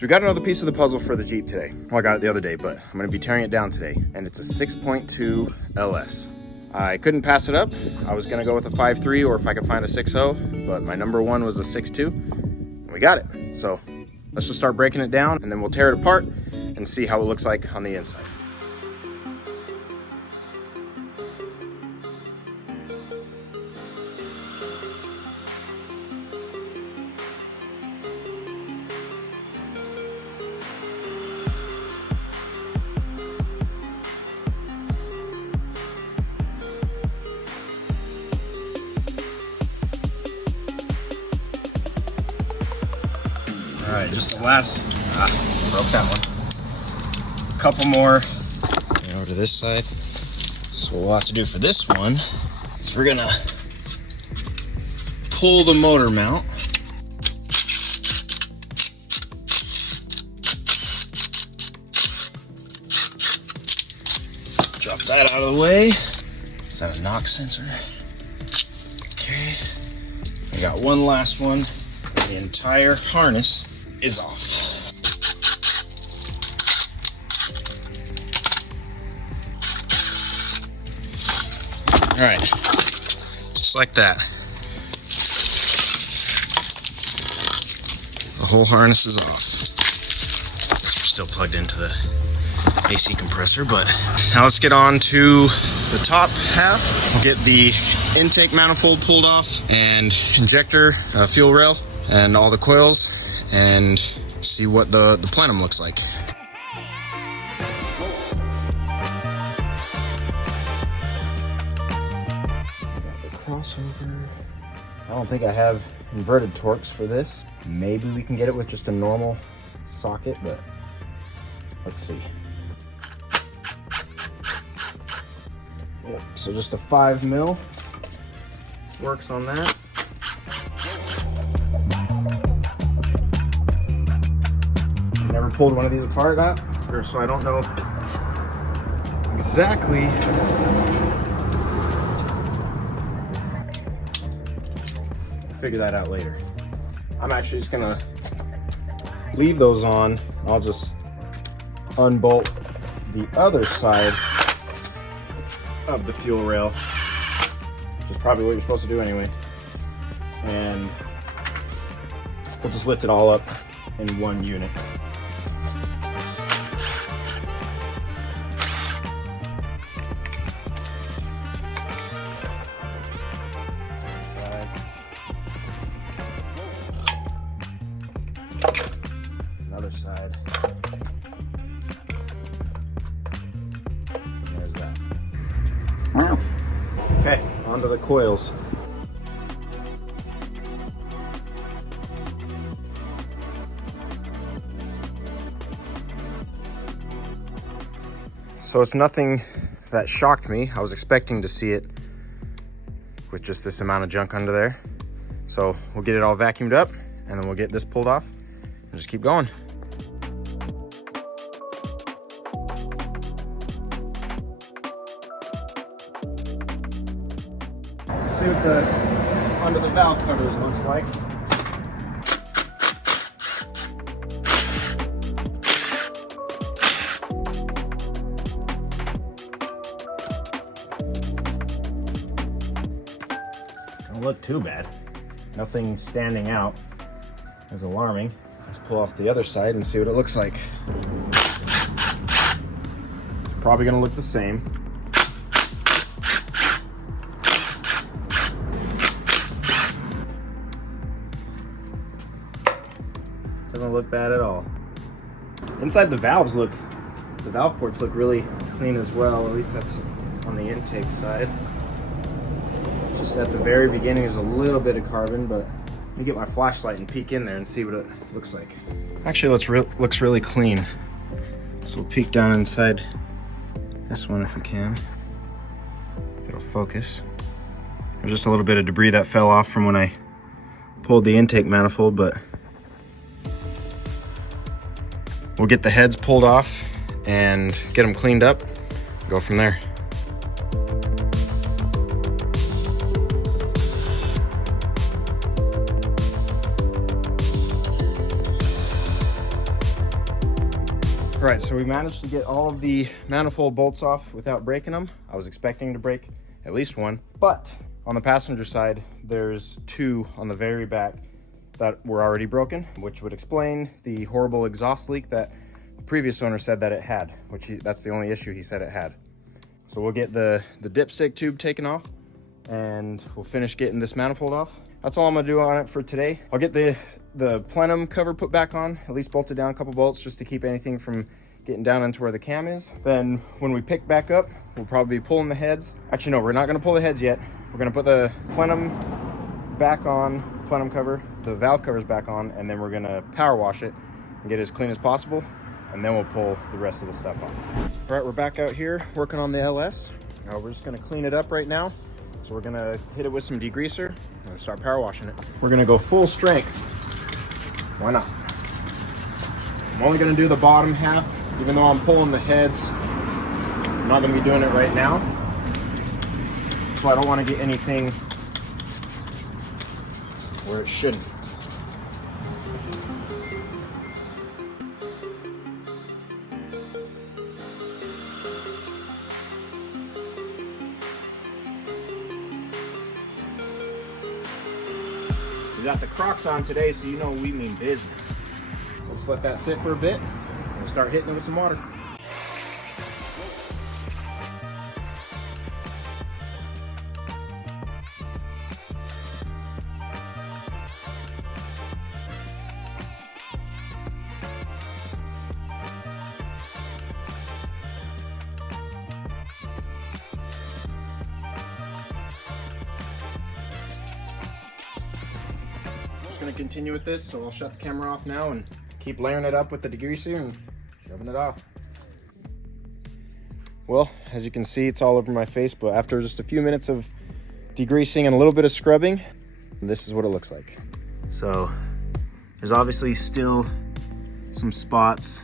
So we got another piece of the puzzle for the Jeep today. Well, I got it the other day, but I'm gonna be tearing it down today. And it's a 6.2 LS. I couldn't pass it up. I was gonna go with a 5.3 or if I could find a 6.0, but my number one was a 6.2. And we got it. So let's just start breaking it down and then we'll tear it apart and see how it looks like on the inside. All right, just the last, broke that one. A couple more. And over to this side. So what we'll have to do for this one is we're gonna pull the motor mount. Drop that out of the way. Is that a knock sensor? Okay. I got one last one. The entire harness is off. All right, just like that. The whole harness is off. We're still plugged into the AC compressor, but now let's get on to the top half. Get the intake manifold pulled off and injector, fuel rail, and all the coils, and see what the plenum looks like. Got the crossover. I don't think I have inverted Torx for this. Maybe we can get it with just a normal socket, but let's see. So just a 5 mil works on that. Never pulled one of these apart, so I don't know exactly figure that out later. I'm actually just gonna leave those on. I'll just unbolt the other side of the fuel rail, which is probably what you're supposed to do anyway, and we'll just lift it all up in one unit. Another side. There's that. Okay, onto the coils. So it's nothing that shocked me. I was expecting to see it with just this amount of junk under there. So we'll get it all vacuumed up and then we'll get this pulled off and just keep going. Let's see what the under the valve covers looks like. Don't look too bad. Nothing standing out as alarming. Let's pull off the other side and see what it looks like. It's probably gonna look the same. Doesn't look bad at all. Inside the valve ports look really clean as well. At least that's on the intake side. Just at the very beginning, there's a little bit of carbon, but let me get my flashlight and peek in there and see what it looks like. Actually, looks really clean. So we'll peek down inside this one if we can. It'll focus. There's just a little bit of debris that fell off from when I pulled the intake manifold, but we'll get the heads pulled off and get them cleaned up, go from there. All right, so we managed to get all of the manifold bolts off without breaking them. I was expecting to break at least one, but on the passenger side, there's two on the very back that were already broken, which would explain the horrible exhaust leak that the previous owner said that it had, that's the only issue he said it had. So we'll get the dipstick tube taken off and we'll finish getting this manifold off. That's all I'm gonna do on it for today. I'll get the plenum cover put back on, at least bolted down a couple bolts just to keep anything from getting down into where the cam is. Then when we pick back up, we'll probably be pulling the heads. Actually, no, we're not gonna pull the heads yet. We're gonna put the plenum back on, plenum cover, the valve covers back on, and then we're gonna power wash it and get it as clean as possible. And then we'll pull the rest of the stuff off. All right, we're back out here working on the LS. We're just gonna clean it up right now. So we're gonna hit it with some degreaser and start power washing it. We're gonna go full strength. Why not? I'm only gonna do the bottom half, even though I'm pulling the heads. I'm not gonna be doing it right now. So I don't wanna get anything where it shouldn't. We got the Crocs on today, so you know we mean business. Let's let that sit for a bit and start hitting it with some water. Going to continue with this, so I'll shut the camera off now and keep layering it up with the degreaser and shoving it off. Well, as you can see, it's all over my face, but after just a few minutes of degreasing and a little bit of scrubbing, this is what it looks like. So there's obviously still some spots,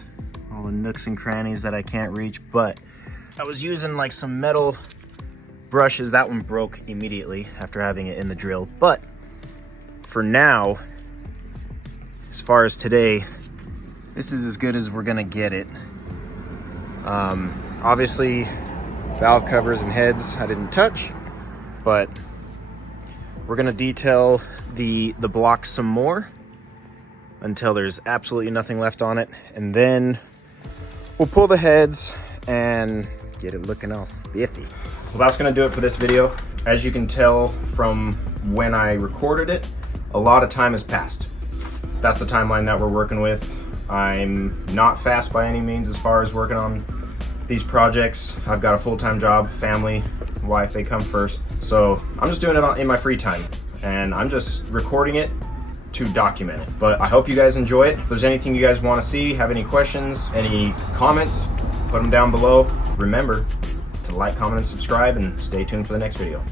all the nooks and crannies that I can't reach, but I was using like some metal brushes. That one broke immediately after having it in the drill, but for now, as far as today, this is as good as we're gonna get it. Obviously, valve covers and heads I didn't touch, but we're gonna detail the block some more until there's absolutely nothing left on it, and then we'll pull the heads and get it looking all spiffy. Well, that's gonna do it for this video. As you can tell from when I recorded it, a lot of time has passed. That's the timeline that we're working with. I'm not fast by any means as far as working on these projects. I've got a full-time job, family, wife, they come first. So I'm just doing it in my free time, and I'm just recording it to document it. But I hope you guys enjoy it. If there's anything you guys want to see, have any questions, any comments, put them down below. Remember to like, comment, and subscribe, and stay tuned for the next video.